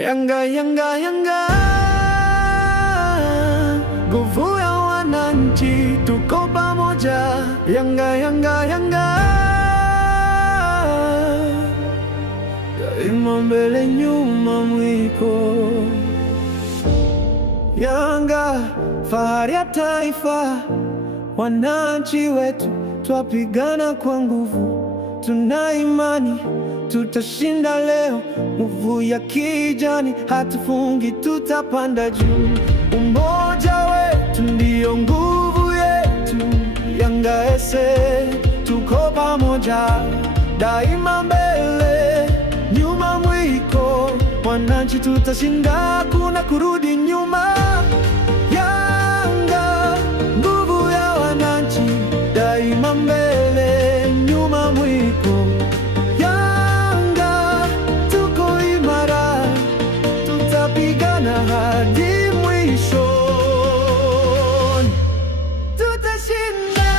Yanga, Yanga, Yanga, nguvu ya wananchi, tuko pamoja. Yanga, Yanga, Yanga, daima mbele, nyuma mwiko. Yanga, fahari ya taifa, wananchi wetu twapigana kwa nguvu, tuna imani tutashinda leo. Nguvu ya kijani, hatufungi, tutapanda juu. Umoja wetu ndio nguvu yetu. Yanga SC, tuko pamoja, daima mbele, nyuma mwiko. Wananchi tutashinda, kuna kurudi nyuma. Yanga, nguvu ya wananchi, daima mbele, nyuma mwiko. Tutapigana hadi mwisho, tutashinda.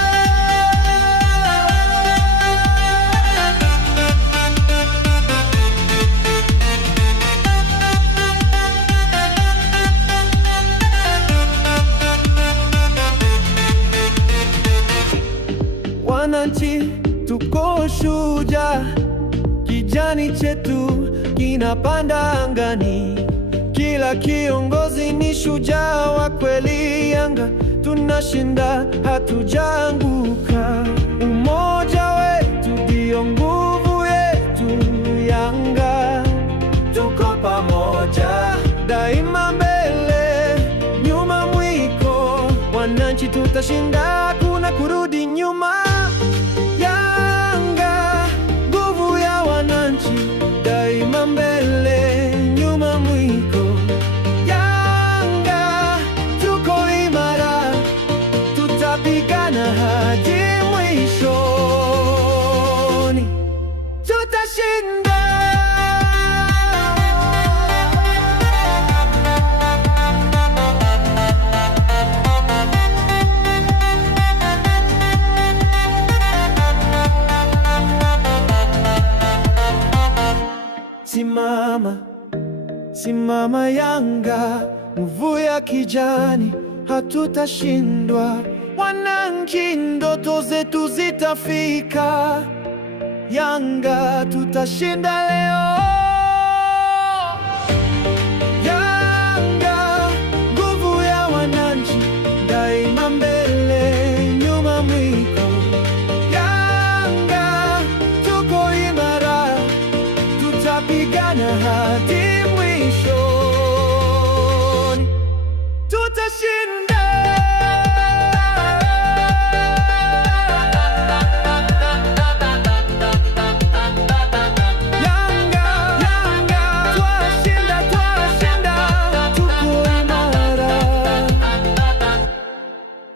Wananchi tuko shujaa, kijani chetu kinapanda angani. Kila kiongozi ni shujaa wa kweli. Yanga tunashinda, hatujaanguka. Umoja wetu ndio nguvu yetu. Yanga tuko pamoja, daima mbele, nyuma mwiko. Wananchi tutashinda, kuna kurudi nyuma. Yanga, nguvu ya wananchi, daima mbele, nyuma mwiko. Tutapigana hadi mwishoni, tutashinda. Simama, simama Yanga, nguvu ya kijani, hatutashindwa. Wananchi, ndoto zetu zitafika. Yanga tutashinda leo. Yanga, nguvu ya wananchi, daima mbele, nyuma mwiko. Yanga, tuko imara, tutapigana hadi mwishoni, tutashinda.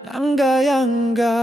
Yanga, Yanga.